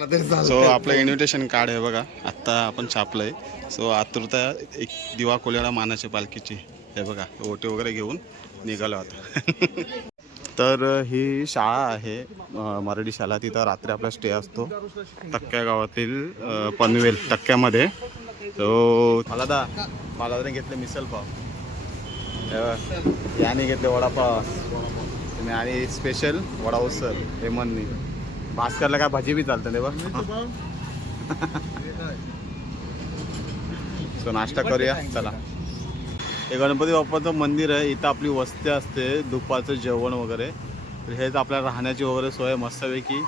So आपलं invitation card आहे बघा. आत्ता आपण छापलंय. सो आतुरता एक दिवा कोल्याला मानाची पालखीची. हे बघा ओटे वगैरे घेऊन निघालो आता. तर ही शाळा आहे मराठी शाळा. तिथं रात्री आपला स्टे असतो. टक्क्या गावातील पनवेल टक्क्यामध्ये सो मला दा मला तरी घेतलं मिसल पाव याने घेतले वडापाव. तुम्ही आणि स्पेशल वडापाव सर हेमननी भास्करला काय भाजी बी चालतं ते बघ सो नाश्ता करूया चला. हे गणपती बाप्पाचं मंदिर आहे इथं आपली वस्ती असते दुपारचं जेवण वगैरे. तर हेच आपल्या राहण्याची वगैरे सोय मस्तपैकी.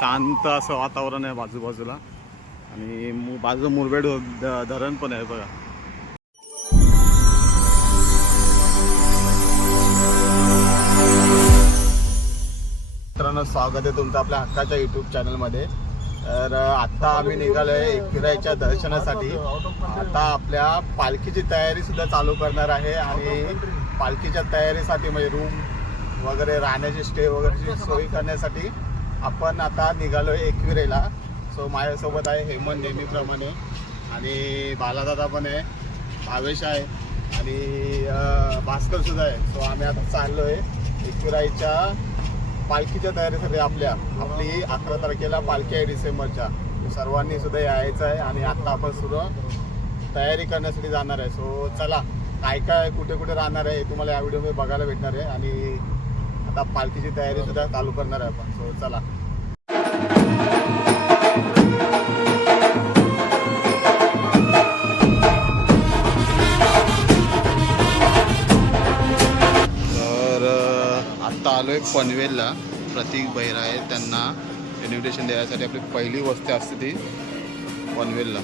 शांत असं वातावरण आहे बाजूबाजूला. आणि बाजू मुरबेड धरण पण आहे बघा. मित्रांनो स्वागत आहे तुमचं आपल्या हक्काच्या युट्यूब चॅनलमध्ये तर आत्ता आम्ही निघालो आहे एकविराईच्या दर्शनासाठी. आता आपल्या पालखीची तयारी सुद्धा चालू करणार आहे आणि पालखीच्या तयारीसाठी म्हणजे रूम वगैरे राहण्याची स्टे वगैरेची सोय करण्यासाठी आपण आता निघालो आहे एकविरेला. सो माझ्यासोबत आहे हेमंत नेहमीप्रमाणे आणि बालादादा पण आहे भावेश आहे आणि भास्करसुद्धा भास्कर सुद्धा आहे. सो आम्ही आता चाललो आहे एकविराईच्या पालखीच्या तयारीसाठी आपल्या आपली अकरा तारखेला पालखी आहे डिसेंबरच्या. सर्वांनी सुद्धा यायचं आहे आणि आता आपण सुद्धा तयारी करण्यासाठी जाणार आहे. सो चला काय काय कुठे कुठे राहणार आहे तुम्हाला या व्हिडिओमध्ये बघायला भेटणार आहे. आणि आता पालखीची तयारी सुद्धा चालू करणार आहे आपण. सो चला. आत्ता आलो आहे पनवेलला. प्रतीक बैर आहे. त्यांना इन्व्हिटेशन द्यायसाठी आपली पहिली वस्ती असते ती पनवेलला.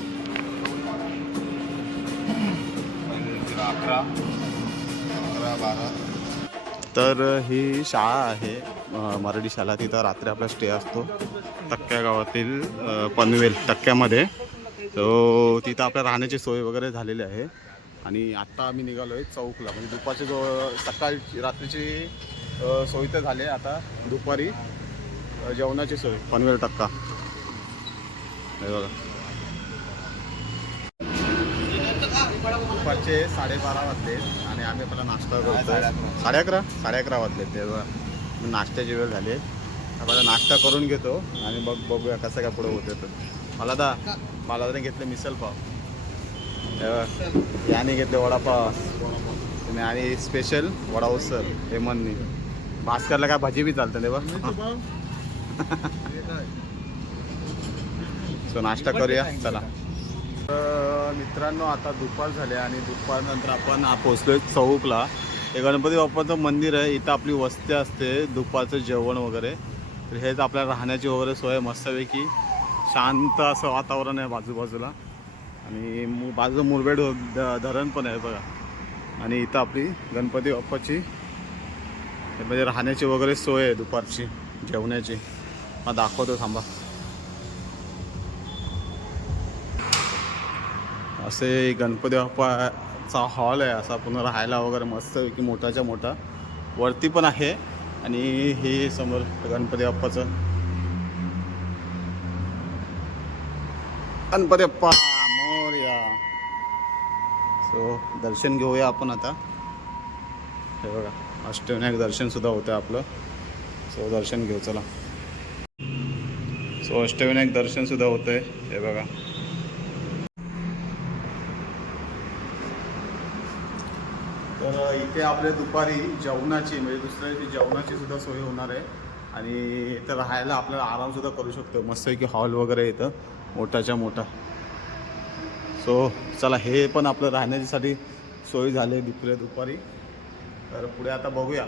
अकरा अकरा बारा तर ही शाळा आहे. मराठी शाळा. तिथं रात्री आपला स्टे असतो. टक्क्या गावातील पनवेल टक्क्यामध्ये तो तिथं आपल्या राहण्याची सोय वगैरे झालेली आहे. आणि आत्ता आम्ही निघालो आहे चौकला. म्हणजे दुपारची जो सकाळची रात्रीची अ, झाले तर झाली आहे आता दुपारी. जेवणाची सोय. पनवेल टक्का. हे बघा. दुपारचे साडेबारा वाजले आणि आम्ही आपला नाश्ता करतो साडे अकरा? साडे अकरा वाजले. ते बघा. नाश्त्याची वेळ झाली. आपल्याला नाश्ता करून घेतो आणि मग बघूया कसं काय पुढे होतं तर मला दा मला तरी घेतलं मिसल पाव. याने घेतले वडापाव. तुम्ही आणि स्पेशल वडापाव सर हेमननी भास्करला काय भाजी बी चालतं बघ सो नाश्ता करूया चला. तर मित्रांनो आता दुपार झाले आणि दुपारनंतर आपण पोहोचलोय चौकला. हे गणपती बाप्पाचं मंदिर आहे. इथं आपली वस्ती असते दुपारचं जेवण वगैरे. तर हेच आपल्या राहण्याची वगैरे सोय आहे मस्तपैकी. शांत असं वातावरण आहे बाजूबाजूला. आणि मु- बाजू मुरबेड धरण पण आहे बघा. आणि इथं आपली गणपती बाप्पाची म्हणजे राहण्याची वगैरे सोय आहे दुपारची जेवण्याची. मग दाखवतो थांबा. असे गणपती बाप्पाचा हॉल आहे असा पुन्हा राहायला वगैरे मस्त की मोठाच्या मोठा. वरती पण आहे आणि हे समोर गणपती बाप्पाचं. गणपती बाप्पा मोरया. सो दर्शन घेऊया आपण आता. हे बघा. अष्टविनायक दर्शनसुद्धा होतं आपलं. सो दर्शन घेऊ चला. सो अष्टविनायक दर्शनसुद्धा होतं आहे हे बघा. तर इथे आपल्या दुपारी जेवणाची म्हणजे दुसऱ्या दिवशी जेवणाची सुद्धा सोय होणार आहे. आणि इथं राहायला आपल्याला आरामसुद्धा करू शकतो. मस्तपैकी हॉल वगैरे इथं मोठाच्या मोठा. सो चला हे पण आपलं राहण्यासाठी सोय झाली दुपरे दुपारी. तर पुढे आता बघूया.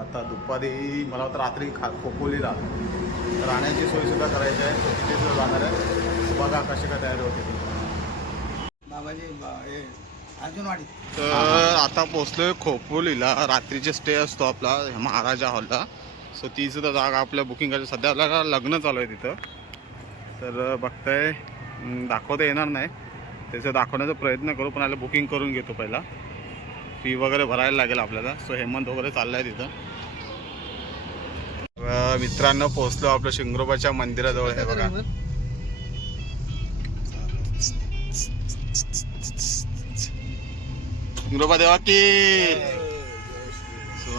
आता दुपारी मला वाटतं रात्री खा खोपोलीला राहण्याची सोय सुद्धा करायची आहे. so तिथे सुद्धा जाणार आहे. बघा कशी काय तयारी होते बाबाजी हे अर्जुनवाडी तर आता पोचलोय खोपोलीला. रात्रीचे स्टे असतो आपला महाराजा हॉलला सो ती सुद्धा जागा आपल्या बुकिंग करायची सध्या आपल्याला लग्न चालू आहे तिथं. तर बघताय दाखवता येणार नाही. त्याचं दाखवण्याचा प्रयत्न करू पण आला बुकिंग करून घेतो पहिला. फी वगैरे भरायला लागेल आपल्याला. सो हेमंत वगैरे चाललाय तिथं. मित्रांनो पोहोचलो आपलं शिंगरोबाच्या मंदिराजवळ. हे बघा. शिंगरोबा देवा की!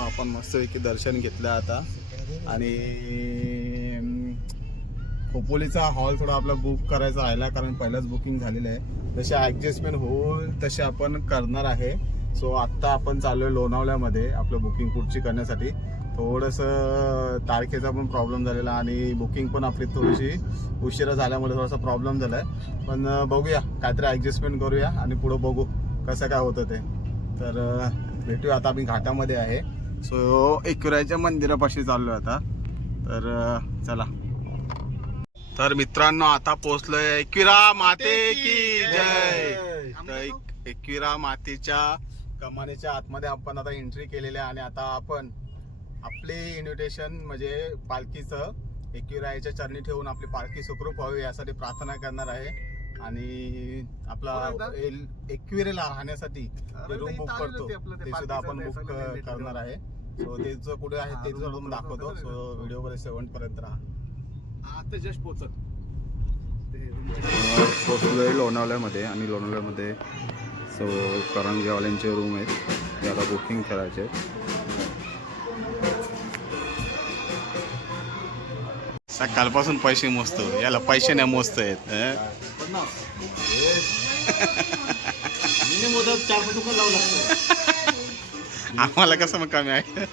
आपण मस्तपैकी दर्शन घेतलं आता. आणि खोपोलीचा हॉल थोडा आपला बुक करायचा राहिला कारण पहिलाच बुकिंग झालेलं आहे. जसे ऍडजस्टमेंट होईल तसे आपण करणार आहे. सो आत्ता आपण चालू आहे लोणावल्यामध्ये आपलं बुकिंग पुढची करण्यासाठी. थोडंसं तारखेचा पण प्रॉब्लेम झालेला आणि बुकिंग पण आपली थोडीशी उशिरा झाल्यामुळे थोडासा प्रॉब्लेम झाला आहे पण बघूया काहीतरी ॲडजस्टमेंट करूया आणि पुढं बघू कसं काय होतं ते. तर भेटूया. आता आम्ही घाटामध्ये आहे. सो एकविराच्या मंदिरापाशी चाललो आता. तर चला. तर मित्रांनो आता पोहोचलोय एकविरा माते की जय. तर एकविरा मातेच्या कमानीच्या आतमध्ये आपण आता एंट्री केलेली आहे आणि आता आपण आपले इन्व्हिटेशन म्हणजे पालखीचं एकविरायाच्या चरणी ठेवून आपली पालखी सुखरूप व्हावी यासाठी प्रार्थना करणार आहे. आणि आपला एल- एकविरेला राहण्यासाठी रूम बुक करतो. ते सुद्धा आपण बुक करणार आहे. सो ते जो कुठे आहे ते सुद्धा दाखवतो. सो व्हिडिओमध्ये सेवन पर्यंत राहा. आता जस्ट पोचत पोचलोय लोणावल्यामध्ये आणि लोणावल्यामध्ये सो करंजेवाल्यांचे रूम आहेत. ते आता बुकिंग करायचे सकाळपासून पैसे मोजतो. याला पैसे नाही मोजत आहेत आम्हाला कसं मग कमी आहे?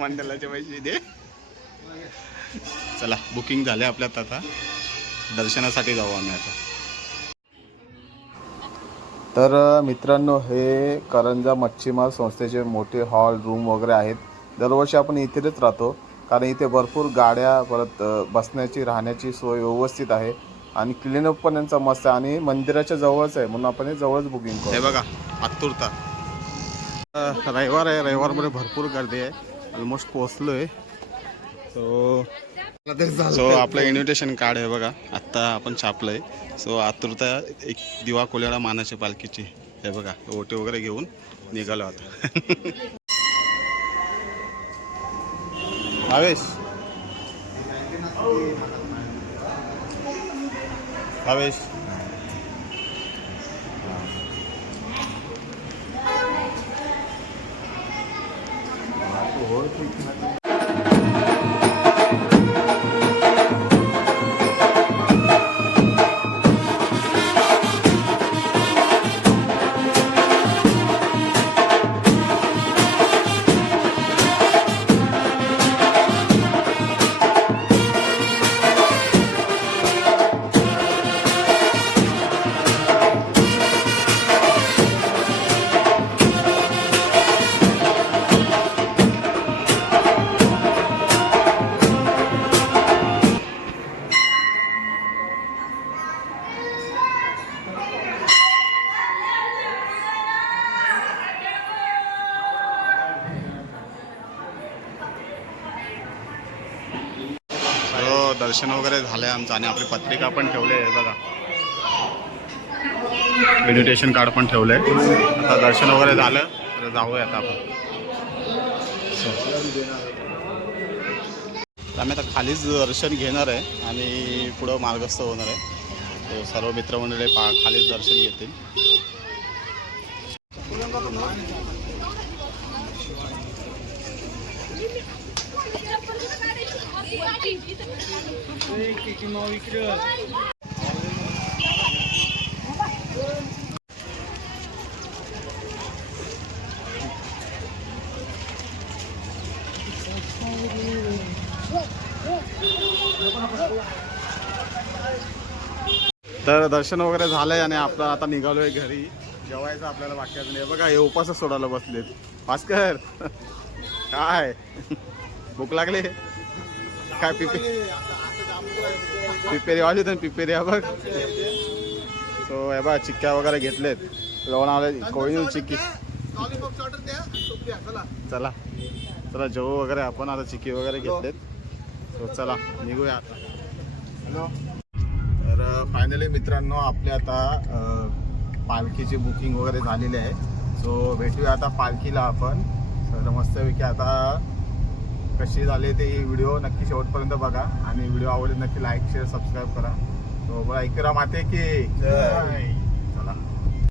मंडळाचे पैसे दे. चला बुकिंग झाले आपल्यात आता. दर्शनासाठी जाऊ आम्ही आता. तर मित्रांनो हे करंजा मच्छीमार संस्थेचे मोठे हॉल रूम वगैरे आहेत. दरवर्षी आपण इथेच राहतो. कारण इथे भरपूर गाड्या परत बसण्याची राहण्याची सोय व्यवस्थित आहे. आणि क्लिनअप पण यांचा मस्त आहे. आणि मंदिराच्या जवळच आहे. म्हणून आपण हे जवळच बुकिंग करू. हे बघा आतुरता. रविवार आहे. रविवारमध्ये भरपूर गर्दी आहे. ऑलमोस्ट पोचलोय सो सो आपलं इन्व्हिटेशन कार्ड आहे बघा. आत्ता आपण छापलंय. सो आतुरता एक दिवा कोल्याला मानाची पालखीची. हे बघा ओटे वगैरे घेऊन निघालो आता. भावेश. भावेश. दर्शन वगैरे झालं आहे आमचं आणि आपली पत्रिका पण ठेवली आहे बघा. मेडिटेशन कार्ड पण ठेवलंय. आता दर्शन वगैरे झालं तर जाऊया आता आपण आम्ही आता खालीच दर्शन घेणार आहे आणि पुढं मार्गस्थ होणार आहे. सर्व मित्रमंडळी पा खालीच दर्शन घेतील. तर दर्शन वगैरे झालंय आणि आपलं आता निघालोय घरी. जेवायचं आपल्याला वाक्यात नाही बघा हे उपासच सोडायला बसलेत. भास्कर काय? भूक लागली? काय पिपे पिपेरी वाजली तर पिपेरी बघ. सो हे बघा चिक्क्या वगैरे घेतलेत. लोणावले कोळी चिक्की. चला. चला जेवू वगैरे आपण आता चिक्की वगैरे घेतलेत. सो चला निघूया आता. हॅलो तर फायनली मित्रांनो आपले आता पालखीची बुकिंग वगैरे झालेली आहे. सो भेटूया आता पालखीला आपण. तर मस्तपैकी आता कशी झाली ते व्हिडिओ नक्की शेवटपर्यंत बघा. आणि व्हिडिओ आवडले नक्की लाईक शेअर सबस्क्राईब करा. सो बघा ऐकरा माते की.